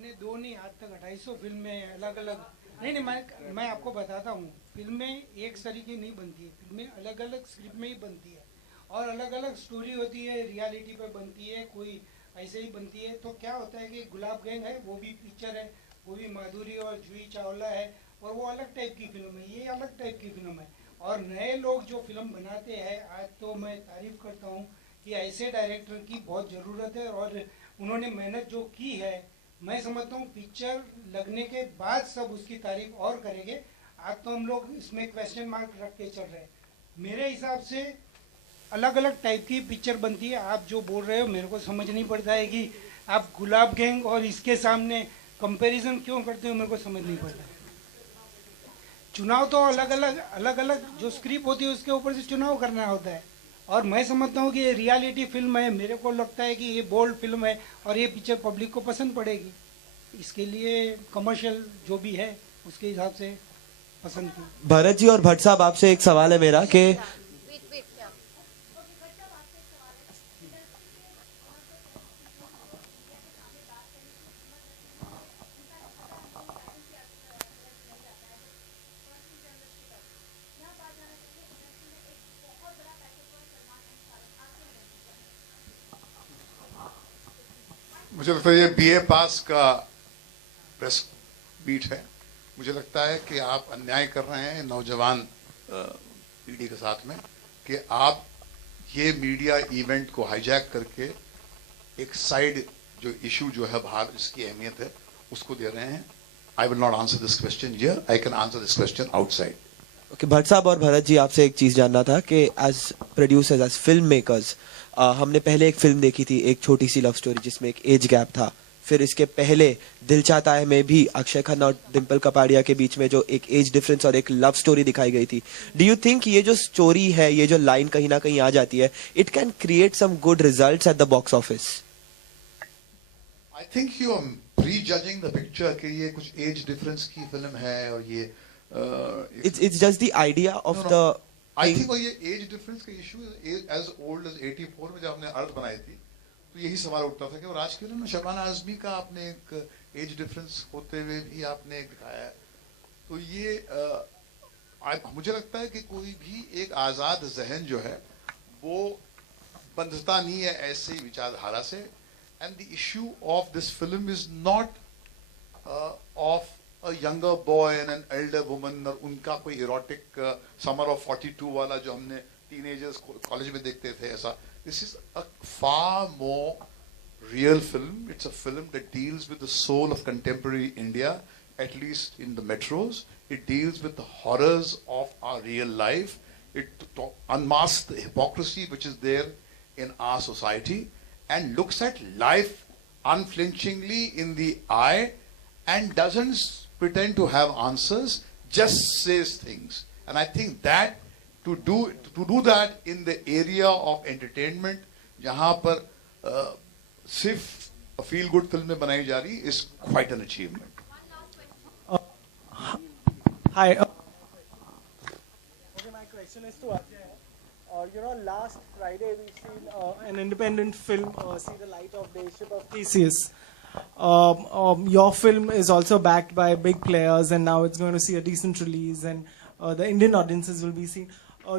मैंने दो नहीं, आज तक 250 फिल्में अलग अलग। नहीं नहीं, मैं आपको बताता हूँ, फिल्में एक तरीके नहीं बनती है, फिल्में अलग अलग स्क्रिप्ट में ही बनती है और अलग अलग स्टोरी होती है, रियलिटी पे बनती है, कोई ऐसे ही बनती है। तो क्या होता है कि गुलाब गैंग है, वो भी पिक्चर है, वो भी माधुरी और जूही चावला है, और वो अलग टाइप की फिल्म है, ये अलग टाइप की फिल्म है। और नए लोग जो फिल्म बनाते हैं, आज तो मैं तारीफ करता हूँ कि ऐसे डायरेक्टर की बहुत ज़रूरत है, और उन्होंने मेहनत जो की है, मैं समझता हूँ पिक्चर लगने के बाद सब उसकी तारीफ और करेंगे। आज तो हम लोग इसमें क्वेश्चन मार्क रख के चल रहे हैं। मेरे हिसाब से अलग अलग टाइप की पिक्चर बनती है। आप जो बोल रहे हो मेरे को समझ नहीं पड़ता है कि आप गुलाब गैंग और इसके सामने कंपैरिजन क्यों करते हो, मेरे को समझ नहीं पड़ता है। चुनाव तो अलग अलग जो स्क्रिप्ट होती है उसके ऊपर से चुनाव करना होता है। और मैं समझता हूँ कि ये रियलिटी फिल्म है, मेरे को लगता है कि ये बोल्ड फिल्म है और ये पिक्चर पब्लिक को पसंद पड़ेगी। इसके लिए कमर्शियल जो भी है उसके हिसाब से पसंद की। भरत जी और भट्ट साहब, आपसे एक सवाल है मेरा कि मुझे लगता है ये बीए पास का प्रेस बीट है। मुझे लगता है कि आप अन्याय कर रहे हैं नौजवान पीढ़ी के साथ में, कि आप ये मीडिया इवेंट को हाईजैक करके एक साइड जो इशू जो है बाहर जिसकी अहमियत है उसको दे रहे हैं। I will not answer this question here, I can answer this question outside. Okay, Bhatt साहब और भरत जी, आपसे एक चीज जानना था कि as producers, as film makers, हमने पहले एक फिल्म देखी थी, एक छोटी सी लव स्टोरी जिसमें एक एज गैप था। फिर इसके पहले दिल चाहता है में भी अक्षय खन्ना और डिम्पल कपाड़िया के बीच में जो एक एज डिफरेंस और एक लव स्टोरी दिखाई गई थी। डू यू थिंक ये जो स्टोरी है, ये जो लाइन कहीं ना कहीं आ जाती है, it can create some good results at the box office? I think you are prejudging the picture कि ये कुछ एज डिफरेंस की फिल्म है और ये It's just the idea of the I thing. Think ये एज डिफरेंस का issue as old age 84 में जब हमने अर्थ बनाई थी तो यही सवाल उठता था कि और आज की फिल्म में शबाना आजमी का आपने एक एज डिफरेंस होते हुए भी आपने एक दिखाया है। तो ये मुझे लगता है कि कोई भी एक आजाद जहन जो है वो बंधता नहीं है ऐसे विचारधारा से। And the issue of this film is not of a younger boy and an elder woman, और उनका कोई erotic summer of 42 वाला जो हमने teenagers कॉलेज में देखते थे ऐसा। This is a far more real film. It's a film that deals with the soul of contemporary India, at least in the metros. It deals with the horrors of our real life. It unmasks the hypocrisy which is there in our society and looks at life unflinchingly in the eye and doesn't pretend to have answers, just says things. And I think that to do that in the area of entertainment, जहाँ पर सिर्फ feel good फिल्में बनाई जा रही, is quite an achievement. Hi. Okay, my question is to Ajay. Last Friday we've seen an independent film see the light of day, Ship of Theseus. Your film is also backed by big players, and now it's going to see a decent release, and the Indian audiences will be seen.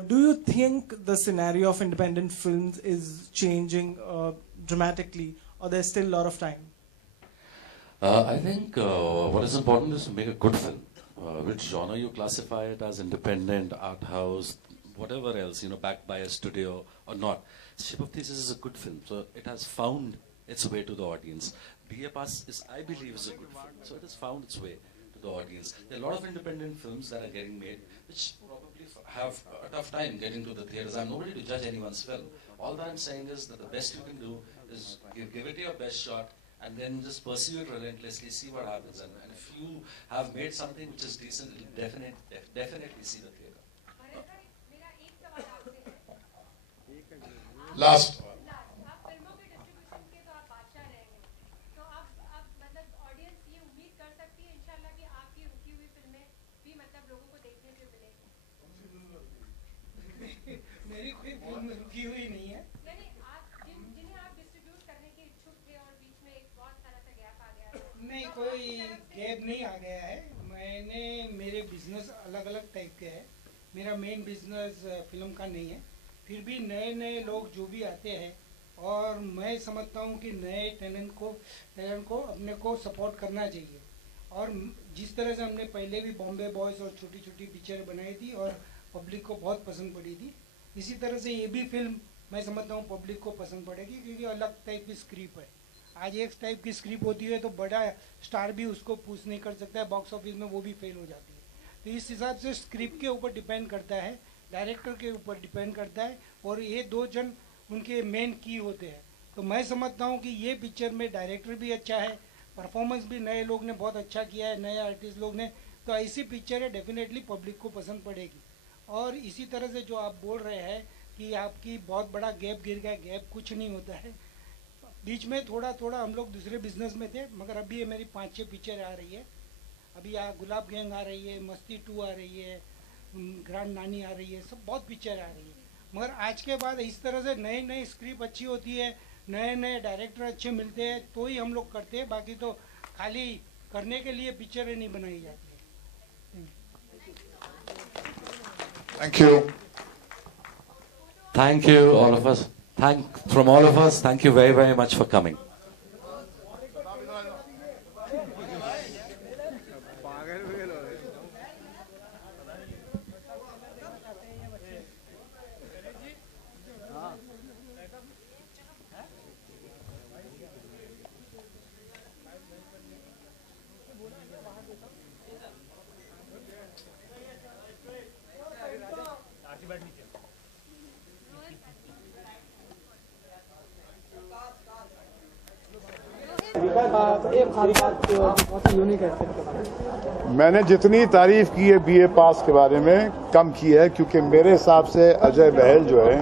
Do you think the scenario of independent films is changing dramatically, or there's still a lot of time? I think what is important is to make a good film. Which genre you classify it as, independent, art house, whatever else, backed by a studio or not. Ship of Theseus is a good film, so it has found its way to the audience. B.A. Pass is, I believe, is a good film, so it has found its way to the audience. There are a lot of independent films that are getting made, which probably have a tough time getting to the theaters. I'm nobody to judge anyone's film. All that I'm saying is that the best you can do is give it your best shot, and then just pursue it relentlessly, see what happens. And if you have made something which is decent, you'll definitely see the theater. Last. मेरी कोई film रुकी हुई नहीं है। जिन्हें आप distribute करने के इच्छुक थे और बीच में एक बहुत सारा सा गैप आ गया। नहीं, गैप नहीं आ गया है। मेरे बिजनेस अलग अलग टाइप के हैं। मेरा मेन बिजनेस फिल्म का नहीं है, फिर भी नए नए लोग जो भी आते हैं, और मैं समझता हूँ कि नए टैलेंट को अपने को सपोर्ट करना चाहिए। और जिस तरह से हमने पहले भी बॉम्बे बॉयज़ और छोटी छोटी पिक्चर बनाई थी और पब्लिक को बहुत पसंद पड़ी थी, इसी तरह से ये भी फिल्म मैं समझता हूँ पब्लिक को पसंद पड़ेगी, क्योंकि अलग टाइप की स्क्रिप्ट है। आज एक टाइप की स्क्रिप्ट होती है तो बड़ा स्टार भी उसको पुश नहीं कर सकता है, बॉक्स ऑफिस में वो भी फेल हो जाती है। तो इस हिसाब से स्क्रिप्ट के ऊपर डिपेंड करता है, डायरेक्टर के ऊपर डिपेंड करता है, और ये दो जन उनके मेन की होते हैं। तो मैं समझता हूँ कि ये पिक्चर में डायरेक्टर भी अच्छा है, परफॉर्मेंस भी नए लोग ने बहुत अच्छा किया है, नए आर्टिस्ट लोग ने, तो ऐसी पिक्चर है डेफिनेटली पब्लिक को पसंद पड़ेगी। और इसी तरह से जो आप बोल रहे हैं कि आपकी बहुत बड़ा गैप गिर गया, गैप कुछ नहीं होता है। बीच में थोड़ा थोड़ा हम लोग दूसरे बिजनेस में थे, मगर अभी ये मेरी 5-6 पिक्चर आ रही है। अभी गुलाब गैंग आ रही है, मस्ती 2 आ रही है, ग्रैंड नानी आ रही है, सब बहुत पिक्चर आ रही है। मगर आज के बाद इस तरह से नई नई स्क्रिप्ट अच्छी होती है, नए नए डायरेक्टर अच्छे मिलते हैं तो ही हम लोग करते हैं, बाकी तो खाली करने के लिए पिक्चरें नहीं बनाई जाती है। Thank you. Thank you, all of us. From all of us, thank you very, very much for coming. मैंने जितनी तारीफ की है बीए पास के बारे में कम की है, क्योंकि मेरे हिसाब से अजय बहल जो है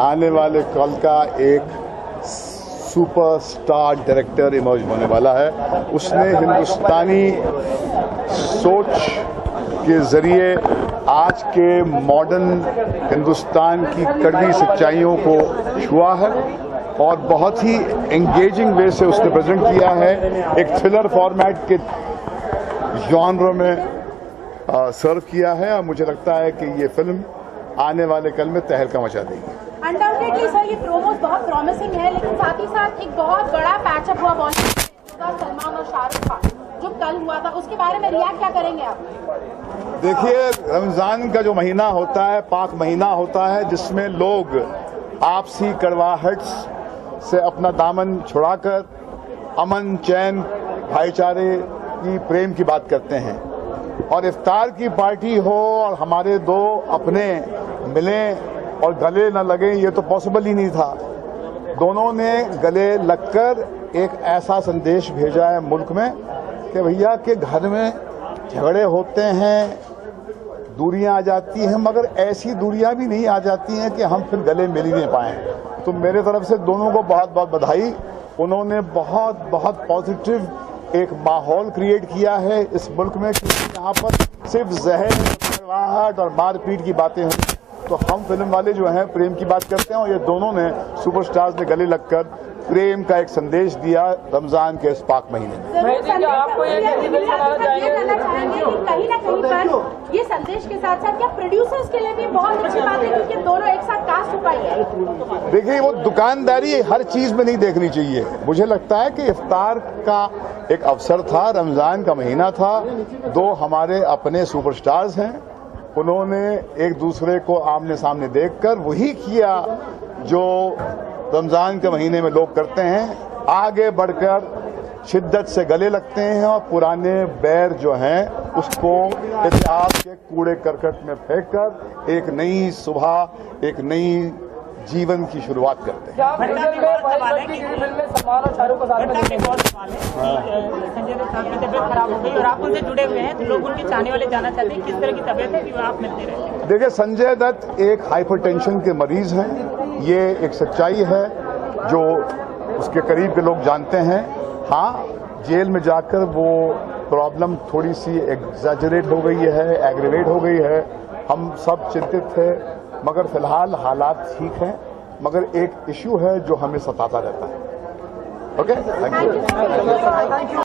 आने वाले कल का एक सुपरस्टार डायरेक्टर इमर्ज होने वाला है। उसने हिंदुस्तानी सोच के जरिए आज के मॉडर्न हिंदुस्तान की कड़वी सच्चाइयों को छुआ है और बहुत ही एंगेजिंग वे से उसने प्रेजेंट किया है। एक थ्रिलर फॉर्मेट के जॉनर में सर्व किया है, और मुझे लगता है कि ये फिल्म आने वाले कल में तहलका मचा देगी। अनडाउटेडली सर, ये प्रोमोस बहुत प्रॉमिसिंग है, लेकिन साथ ही साथ एक बहुत बड़ा पैचअप हुआ बॉलीवुड सलमान और शाहरुख खान जो कल हुआ था, उसके बारे में रिएक्ट क्या करेंगे आप? देखिए, रमजान का जो महीना होता है पाक महीना होता है, जिसमें लोग आपसी कड़वाहट से अपना दामन छुड़ाकर अमन, चैन, भाईचारे की, प्रेम की बात करते हैं। और इफ्तार की पार्टी हो और हमारे दो अपने मिलें और गले न लगे, ये तो पॉसिबल ही नहीं था। दोनों ने गले लगकर एक ऐसा संदेश भेजा है मुल्क में कि भैया के घर में झगड़े होते हैं, दूरियां आ जाती हैं, मगर ऐसी दूरियां भी नहीं आ जाती हैं कि हम फिर गले मिल ही नहीं पाएं। तो मेरे तरफ से दोनों को बहुत बहुत बधाई। उन्होंने बहुत बहुत पॉजिटिव एक माहौल क्रिएट किया है इस मुल्क में, क्योंकि यहाँ पर सिर्फ जहर, कड़वाहट और मारपीट की बातें हुई, तो हम फिल्म वाले जो हैं प्रेम की बात करते हैं, और ये दोनों ने सुपरस्टार्स ने गले लगकर प्रेम का एक संदेश दिया रमजान के इस पाक महीने में। कहीं ना कहीं पर ये संदेश के साथ साथ क्या प्रोड्यूसर्स के लिए भी बहुत अच्छी बात है, क्योंकि दोनों एक साथ कास्ट हो पाई है। देखिए, वो दुकानदारी हर चीज में नहीं देखनी चाहिए। मुझे लगता है कि इफ्तार का एक अवसर था, रमजान का महीना था, दो हमारे अपने सुपरस्टार्स हैं, उन्होंने एक दूसरे को आमने सामने देखकर वही किया जो रमजान के महीने में लोग करते हैं, आगे बढ़कर शिद्दत से गले लगते हैं और पुराने बैर जो हैं उसको इतिहास के कूड़े करकट में फेंककर एक नई सुबह, एक नई जीवन की शुरुआत करते हैं। संजय दत्त साहब की तबीयत खराब हो गई और आप उनसे जुड़े हुए हैं, तो लोग उनके चाहने वाले जानना चाहते हैं किस तरह की तबीयत है कि वो आप मिलते रहते हैं। देखिए, संजय दत्त एक हाइपरटेंशन के मरीज हैं, ये एक सच्चाई है जो उसके करीब के लोग जानते हैं। हाँ, जेल में जाकर वो प्रॉब्लम थोड़ी सी एग्जैजरेट हो गई है, एग्रीवेट हो गई है, हम सब चिंतित थे, मगर फिलहाल हालात ठीक हैं, मगर एक इश्यू है जो हमें सताता रहता है। Okay, thank you.